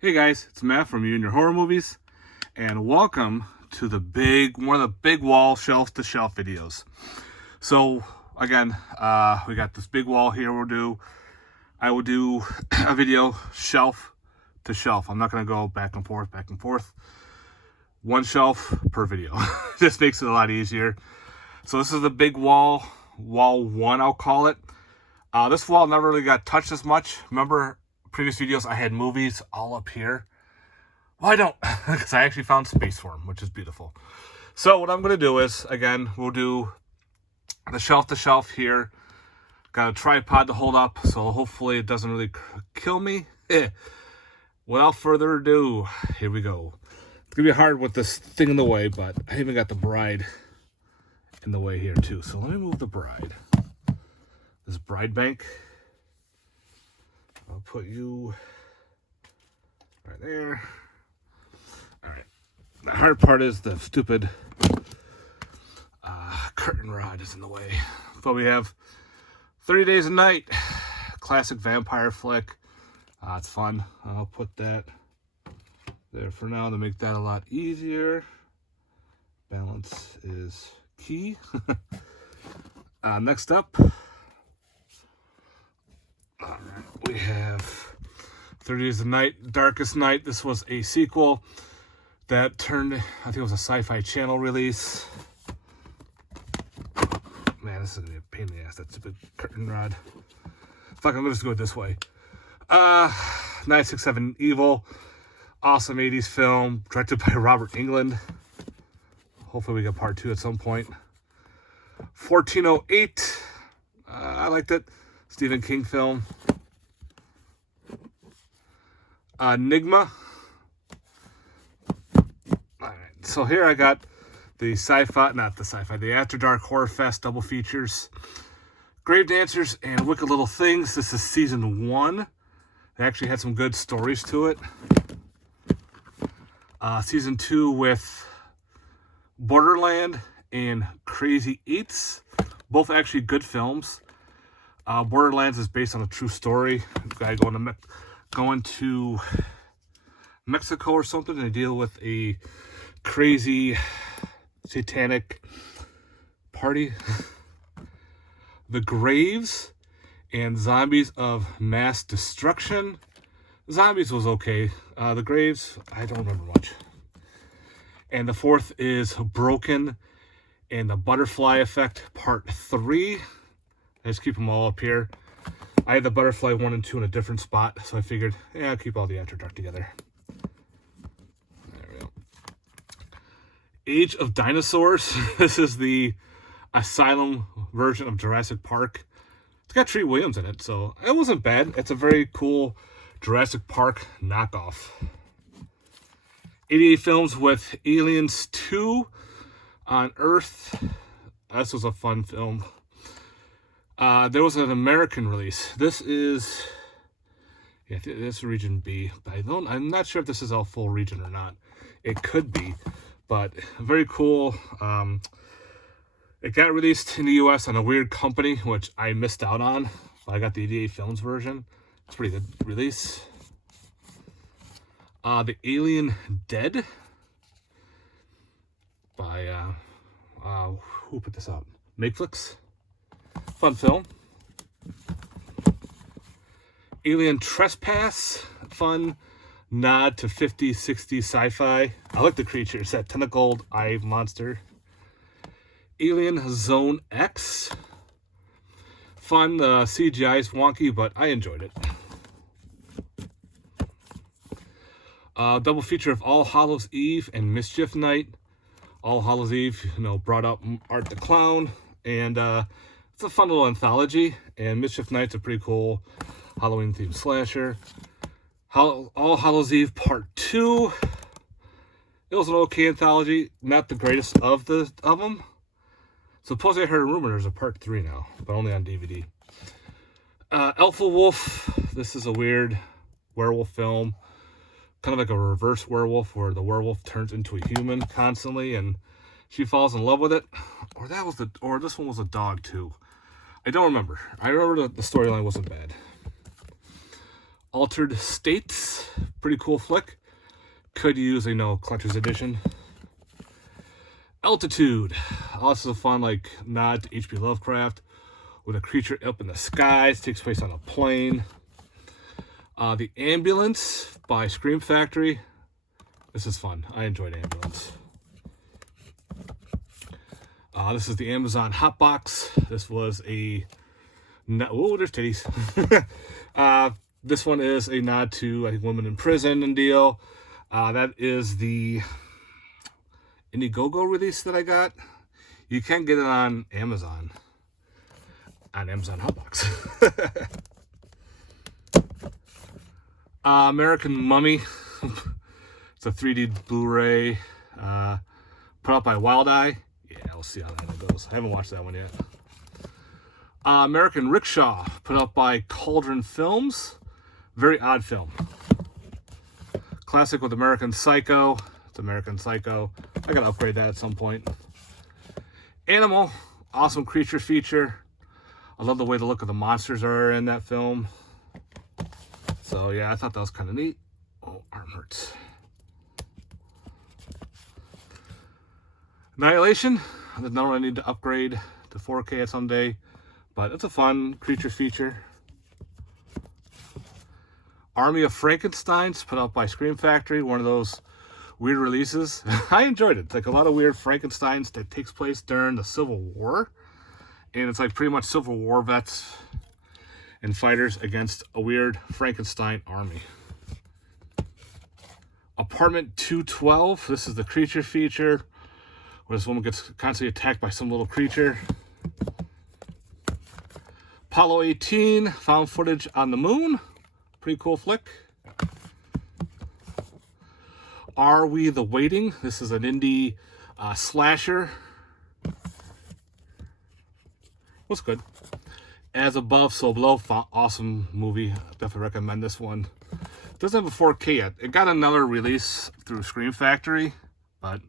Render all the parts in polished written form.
Hey guys, it's Matt from You and Your Horror Movies, and welcome to one of the big wall shelf to shelf videos. So again, we got this big wall here. I will do a video shelf to shelf. I'm not going to go back and forth. One shelf per video. Just makes it a lot easier. So this is the big wall one, I'll call it. This wall never really got touched as much. Remember previous videos, I had movies all up here. Well, I don't, because I actually found space for them, which is beautiful. So what I'm going to do is, again, we'll do the shelf to shelf here. Got a tripod to hold up, so hopefully it doesn't really kill me. Without further ado, here we go. It's going to be hard with this thing in the way, but I even got the bride in the way here too. So let me move the bride. This bride bank. I'll put you right there. All right. The hard part is the stupid curtain rod is in the way. But we have 30 Days a Night, classic vampire flick. It's fun. I'll put that there for now to make that a lot easier. Balance is key. Next up, we have 30 Days a Night, Darkest Night. This was a sequel that turned, I think it was a Sci-Fi Channel release. Man, this is going to be a pain in the ass, that stupid curtain rod. Fuck, I'm going to just go this way. 967 Evil, awesome 80s film, directed by Robert Englund. Hopefully we get part 2 at some point. 1408, I liked it. Stephen King film. Enigma. Alright, so here I got the the After Dark Horror Fest double features. Grave Dancers and Wicked Little Things. This is season 1. They actually had some good stories to it. Season 2 with Borderland and Crazy Eats. Both actually good films. Borderlands is based on a true story. A guy going to Mexico or something and deal with a crazy satanic party. The Graves and Zombies of Mass Destruction. Zombies was okay. The Graves, I don't remember much. And the fourth is Broken and the Butterfly Effect Part 3. I just keep them all up here. I had the Butterfly 1 and 2 in a different spot, so I figured, yeah, I'll keep all the After Dark together. There we go. Age of Dinosaurs. This is the Asylum version of Jurassic Park. It's got Treat Williams in it, so it wasn't bad. It's a very cool Jurassic Park knockoff. 88 films with Aliens 2 on Earth. This was a fun film. There was an American release. This is, this is region B. But I'm not sure if this is a full region or not. It could be, but very cool. It got released in the U.S. on a weird company, which I missed out on. I got the 88 Films version. It's a pretty good release. The Alien Dead by, who put this out? Makeflix. Fun film. Alien Trespass. Fun nod to 50s, 60s sci-fi. I like the creatures. That tentacled eye monster. Alien Zone X. Fun. CGI is wonky, but I enjoyed it. Double feature of All Hallows Eve and Mischief Night. All Hallows Eve, brought up Art the Clown, and it's a fun little anthology. And Mischief Night's a pretty cool Halloween themed slasher. All Hallows Eve Part 2. It was an okay anthology, not the greatest of them. Supposedly I heard a rumor there's a Part 3 now, but only on DVD. Alpha Wolf. This is a weird werewolf film. Kind of like a reverse werewolf where the werewolf turns into a human constantly and she falls in love with it. Or this one was a dog too. I don't remember. I remember the storyline wasn't bad. Altered States Pretty cool flick. Could use a collector's edition. Altitude. Also fun, like, nod to H.P. Lovecraft with a creature up in the skies. Takes place on a plane. The Ambulance by Scream Factory. This is fun. I enjoyed Ambulance. This is the Amazon Hotbox. This was a... Oh, there's titties. This one is a nod to, I think, women in prison and deal. That is the Indiegogo release that I got. You can get it on Amazon. On Amazon Hotbox. American Mummy. It's a 3D Blu-ray. Put out by Wild Eye. Yeah, we'll see how that goes. I haven't watched that one yet. American Rickshaw. Put out by Cauldron Films. Very odd film. Classic with American Psycho. It's American Psycho. I gotta upgrade that at some point. Animal. Awesome creature feature. I love the way the look of the monsters are in that film. So yeah, I thought that was kind of neat. Oh, arm hurts. Annihilation. There's no I need to upgrade to 4K at some day, but it's a fun creature feature. Army of Frankensteins, put out by Scream Factory, one of those weird releases. I enjoyed it. It's like a lot of weird Frankensteins that takes place during the Civil War. And it's like pretty much Civil War vets and fighters against a weird Frankenstein army. Apartment 212. This is the creature feature, where this woman gets constantly attacked by some little creature. Apollo 18. Found footage on the moon. Pretty cool flick. Are We the Waiting? This is an indie slasher. Looks good. As Above, So Below. Awesome movie. Definitely recommend this one. Doesn't have a 4K yet. It got another release through Scream Factory, but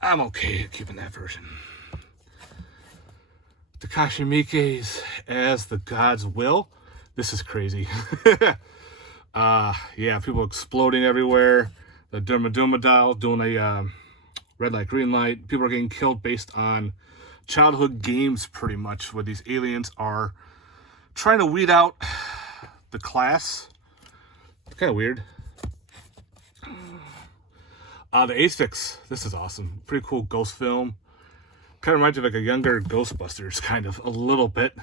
I'm okay keeping that version. Takashi Miike's As the Gods Will. This is crazy. Yeah, people exploding everywhere. The Duma doll doing a red light, green light. People are getting killed based on childhood games, pretty much, where these aliens are trying to weed out the class. It's kind of weird. The Asphyx. This is awesome. Pretty cool ghost film. Kind of reminds you of like a younger Ghostbusters, kind of, a little bit.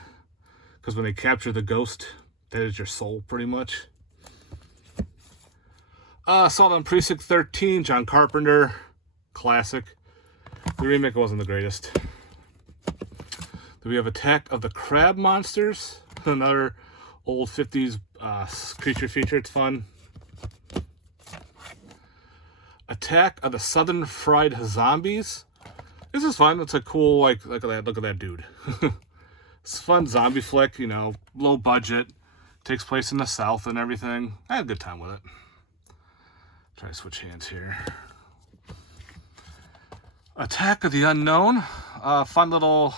Because when they capture the ghost, that is your soul, pretty much. Assault on Precinct 13, John Carpenter. Classic. The remake wasn't the greatest. Then we have Attack of the Crab Monsters. Another old 50s creature feature. It's fun. Attack of the Southern Fried Zombies. This is fun. It's a cool, like look at that dude. It's a fun zombie flick, you know, low budget. Takes place in the South and everything. I had a good time with it. Try to switch hands here. Attack of the Unknown. Fun little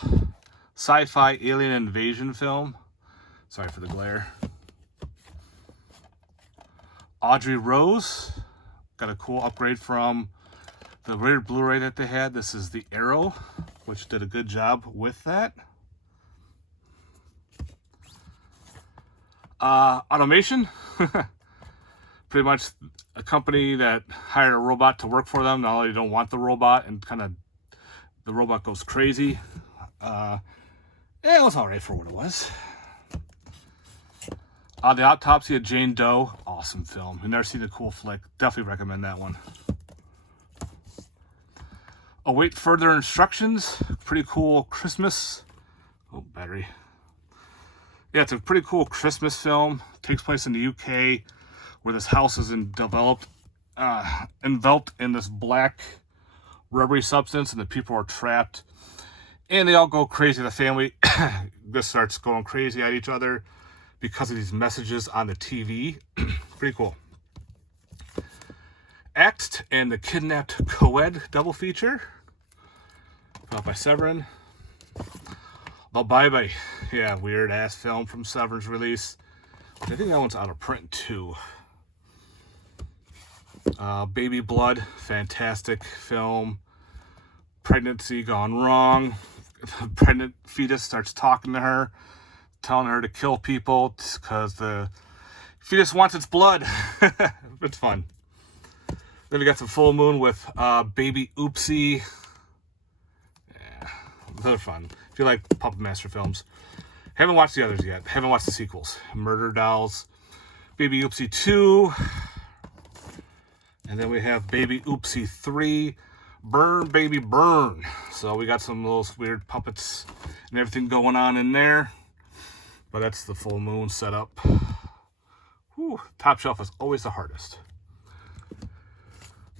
sci-fi alien invasion film. Sorry for the glare. Audrey Rose. Got a cool upgrade from the rare Blu-ray that they had. This is the Arrow, which did a good job with that. Automation. Pretty much a company that hired a robot to work for them. Not only don't want the robot, and kind of the robot goes crazy. It was alright for what it was. The Autopsy of Jane Doe. Awesome film. You've never seen a cool flick. Definitely recommend that one. Await Further Instructions. Pretty cool Christmas. Oh, battery. Yeah, it's a pretty cool Christmas film. Takes place in the UK, where this house is enveloped in this black rubbery substance, and the people are trapped. And they all go crazy. The family just starts going crazy at each other because of these messages on the TV. Pretty cool. Axed and the Kidnapped Co-ed double feature. Put out by Severin. The Bye-Bye. Yeah, weird ass film from Severin's release. I think that one's out of print too. Baby Blood, fantastic film. Pregnancy gone wrong. The pregnant fetus starts talking to her, telling her to kill people because the fetus wants its blood. It's fun. Then we got some Full Moon with Baby Oopsie. Yeah, they're fun. If you like Puppet Master films. Haven't watched the others yet. Haven't watched the sequels. Murder Dolls, Baby Oopsie 2. And then we have Baby Oopsie 3, Burn Baby Burn. So we got some of those weird puppets and everything going on in there. But that's the Full Moon setup. Whew, top shelf is always the hardest.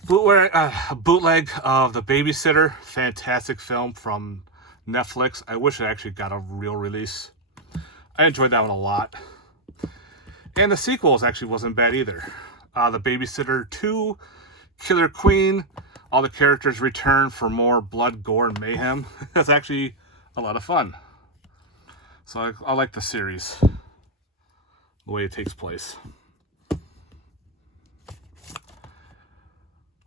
Bootleg of The Babysitter. Fantastic film from Netflix. I wish it actually got a real release. I enjoyed that one a lot. And the sequels actually wasn't bad either. The Babysitter 2, Killer Queen. All the characters return for more blood, gore, and mayhem. That's actually a lot of fun. So I like the series, the way it takes place.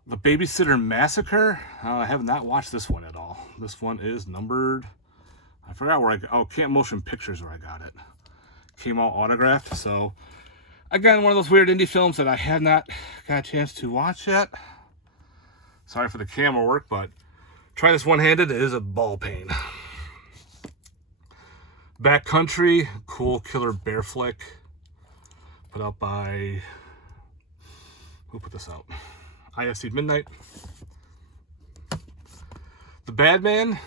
The Babysitter Massacre. I have not watched this one at all. This one is numbered. I forgot where Camp Motion Pictures where I got it. Came out autographed, so again, one of those weird indie films that I have not got a chance to watch yet. Sorry for the camera work, but try this one-handed. It is a ball pain. Backcountry, cool killer bear flick. Put out by... Who put this out? IFC Midnight. The Badman.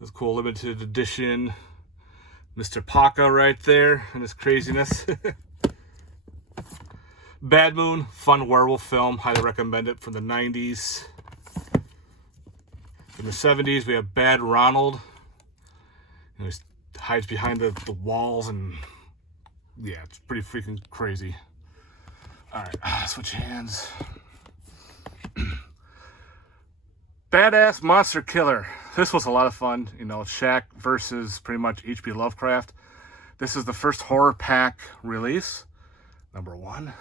This cool limited edition. Mr. Paca right there and his craziness. Bad Moon, fun werewolf film. Highly recommend it, from the 90s. From the 70s, we have Bad Ronald. He hides behind the walls, and yeah, it's pretty freaking crazy. All right, switch hands. Badass Monster Killer. This was a lot of fun. You know, Shaq versus pretty much H.P. Lovecraft. This is the first horror pack release. Number 1.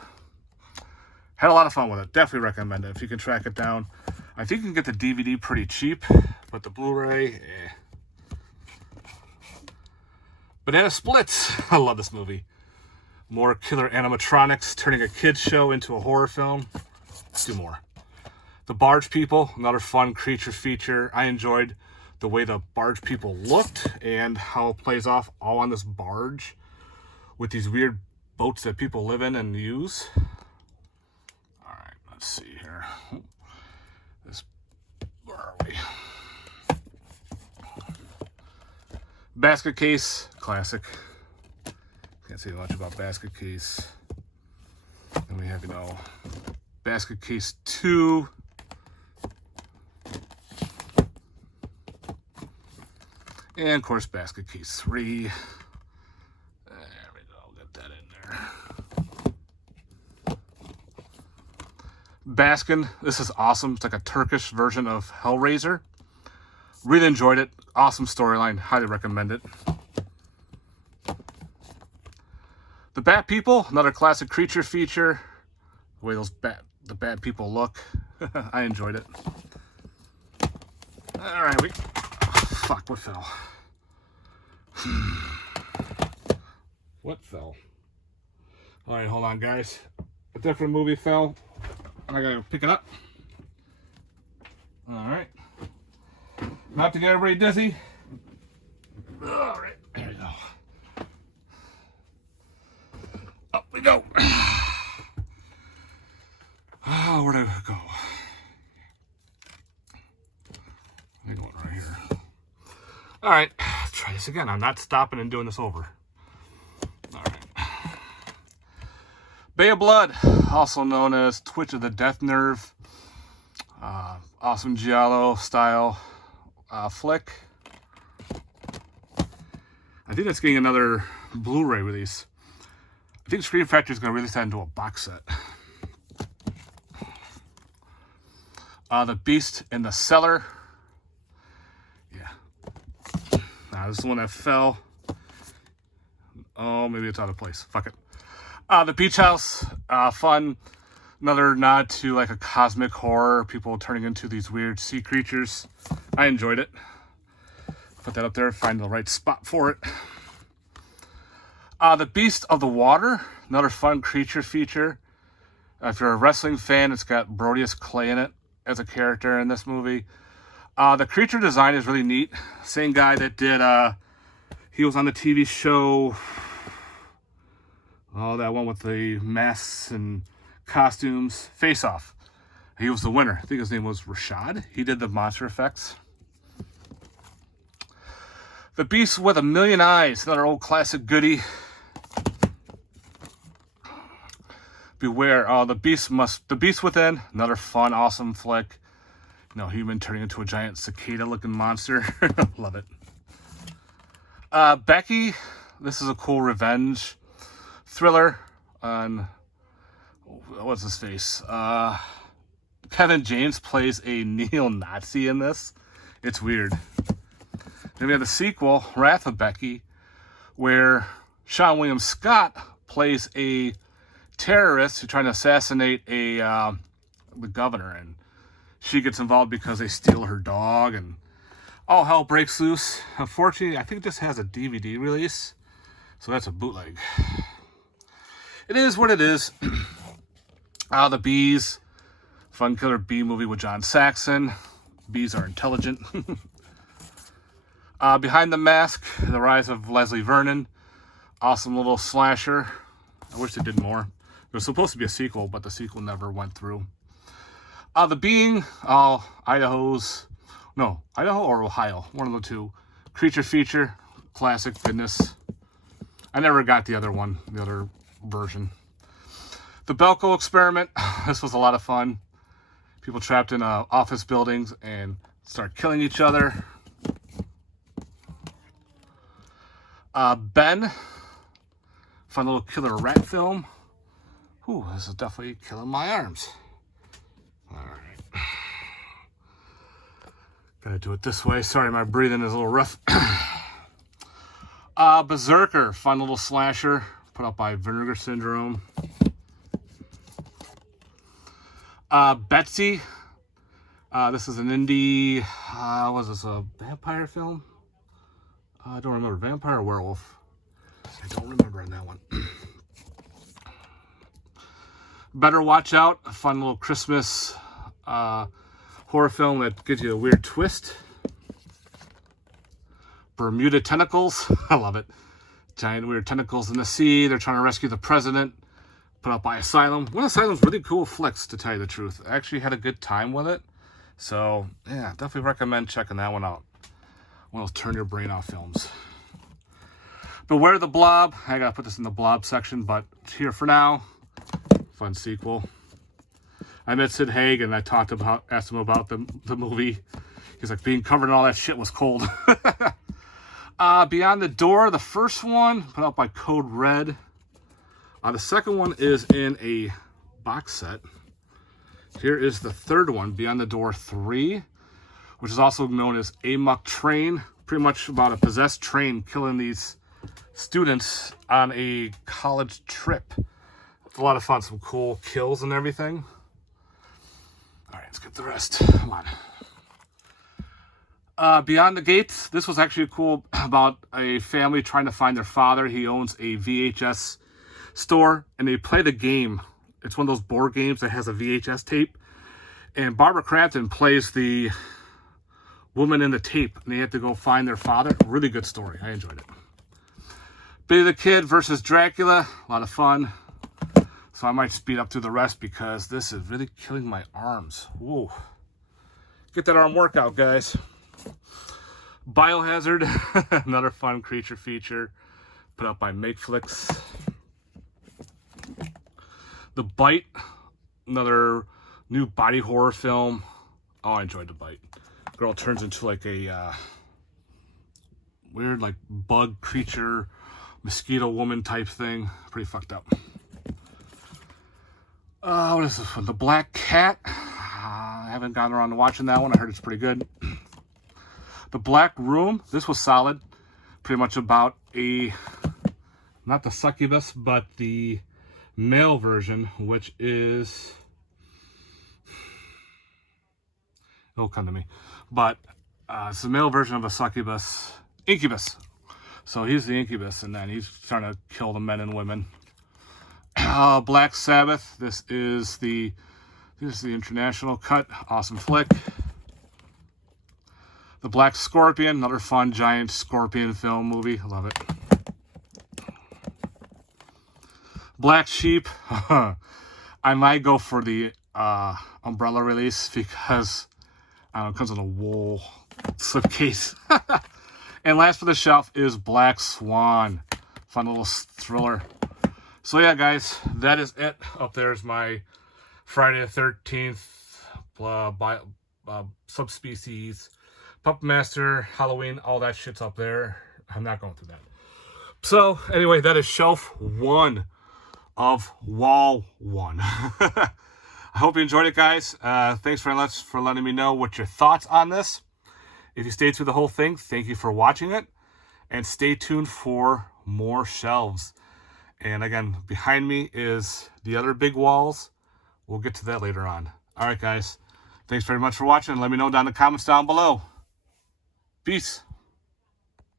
Had a lot of fun with it. Definitely recommend it if you can track it down. I think you can get the DVD pretty cheap, but the Blu-ray, Banana Splits. I love this movie. More killer animatronics, turning a kid's show into a horror film. Let's do more. The Barge People, another fun creature feature. I enjoyed the way the barge people looked and how it plays off all on this barge with these weird boats that people live in and use. All right, let's see here. Where are we? Basket Case, classic. Can't say much about Basket Case. Then we have, Basket Case 2. And of course, Basket Case 3. There we go, get that in there. Baskin, this is awesome. It's like a Turkish version of Hellraiser. Really enjoyed it. Awesome storyline. Highly recommend it. The Bat People, another classic creature feature. The way the bad people look. I enjoyed it. All right, fuck, what fell? What fell? All right, hold on, guys. A different movie fell. I gotta pick it up. All right. Not to get everybody dizzy. All right, there we go. Up we go. Oh, where did it go? I'm going right here. All right, let's try this again. I'm not stopping and doing this over. All right. Bay of Blood, also known as Twitch of the Death Nerve. Awesome giallo style flick. I think that's getting another Blu-ray release. I think Scream Factory is going to release that into a box set. The Beast in the Cellar. Yeah. Now this is the one that fell. Oh, maybe it's out of place. Fuck it. The Beach House. Fun. Another nod to like a cosmic horror, people turning into these weird sea creatures. I enjoyed it. Put that up there, find the right spot for it. The Beast of the Water, another fun creature feature. If you're a wrestling fan, it's got Brodus Clay in it as a character in this movie. The creature design is really neat. Same guy that did, he was on the TV show, that one with the masks and costumes, Face Off. He was the winner. I think his name was Rashad. He did the monster effects. The Beast with a Million Eyes, another old classic goodie. Beware, the Beast Within, another fun, awesome flick. You know, human turning into a giant cicada-looking monster. Love it. Becky, this is a cool revenge thriller on, what's his face? Kevin James plays a neo-Nazi in this. It's weird. Then we have the sequel, Wrath of Becky, where Sean William Scott plays a terrorist who's trying to assassinate the governor, and she gets involved because they steal her dog, and all hell breaks loose. Unfortunately, I think it just has a DVD release, so that's a bootleg. It is what it is. The Bees, fun killer bee movie with John Saxon. Bees are intelligent. Behind the Mask, The Rise of Leslie Vernon. Awesome little slasher. I wish they did more. There was supposed to be a sequel, but the sequel never went through. The Being, Idaho or Ohio, one of the two. Creature feature, classic goodness. I never got the other one, the other version. The Belko Experiment, this was a lot of fun. People trapped in office buildings and start killing each other. Ben, fun little killer rat film. Ooh, this is definitely killing my arms. All right. Gotta do it this way. Sorry, my breathing is a little rough. Berserker, fun little slasher, put out by Vinegar Syndrome. Betsy, this is an indie, was this a vampire film? I don't remember, vampire or werewolf? I don't remember on that one. Better Watch Out, a fun little Christmas horror film that gives you a weird twist. Bermuda Tentacles, I love it. Giant weird tentacles in the sea. They're trying to rescue the president. Put out by Asylum. One of Asylum's really cool flicks, to tell you the truth. I actually had a good time with it. So, yeah, definitely recommend checking that one out. One of those turn your brain off films. Beware the Blob. I gotta put this in the Blob section, but it's here for now. Fun sequel. I met Sid Haig and I asked him about the movie. He's like, being covered in all that shit was cold. Beyond the Door, the first one, put out by Code Red. The second one is in a box set. Here is the third one, Beyond the Door 3, which is also known as Amok Train. Pretty much about a possessed train killing these students on a college trip. It's a lot of fun, some cool kills and everything. All right, let's get the rest. Come on. Beyond the Gates, this was actually cool, about a family trying to find their father. He owns a VHS store, and they play the game. It's one of those board games that has a VHS tape. And Barbara Crampton plays the woman in the tape, and they have to go find their father. Really good story. I enjoyed it. Billy the Kid versus Dracula. A lot of fun. So I might speed up through the rest because this is really killing my arms. Whoa. Get that arm workout, guys. Biohazard. Another fun creature feature. Put out by Makeflix. The Bite. Another new body horror film. Oh, I enjoyed The Bite. Girl turns into like a weird like bug creature, mosquito woman type thing. Pretty fucked up. What is this one? The Black Cat. I haven't gotten around to watching that one. I heard it's pretty good. The Black Room. This was solid. Pretty much about not the succubus, but the male version, which is It'll come to me. But it's the male version of a succubus, incubus. So he's the incubus, and then he's trying to kill the men and women. Black Sabbath. This is the international cut. Awesome flick. The Black Scorpion, another fun giant scorpion film movie. Love it. Black Sheep. I might go for the umbrella release because I don't know, it comes in a wool slipcase. And last for the shelf is Black Swan. Fun little thriller. So yeah, guys, that is it. Up there is my Friday the 13th subspecies, Puppet Master, Halloween, all that shit's up there. I'm not going through that. So anyway, that is shelf 1 of wall 1. I hope you enjoyed it, guys. Thanks very much for letting me know what your thoughts on this. If you stayed through the whole thing, thank you for watching it. And stay tuned for more shelves. And again, behind me is the other big walls. We'll get to that later on. All right, guys. Thanks very much for watching. Let me know down in the comments down below. Peace.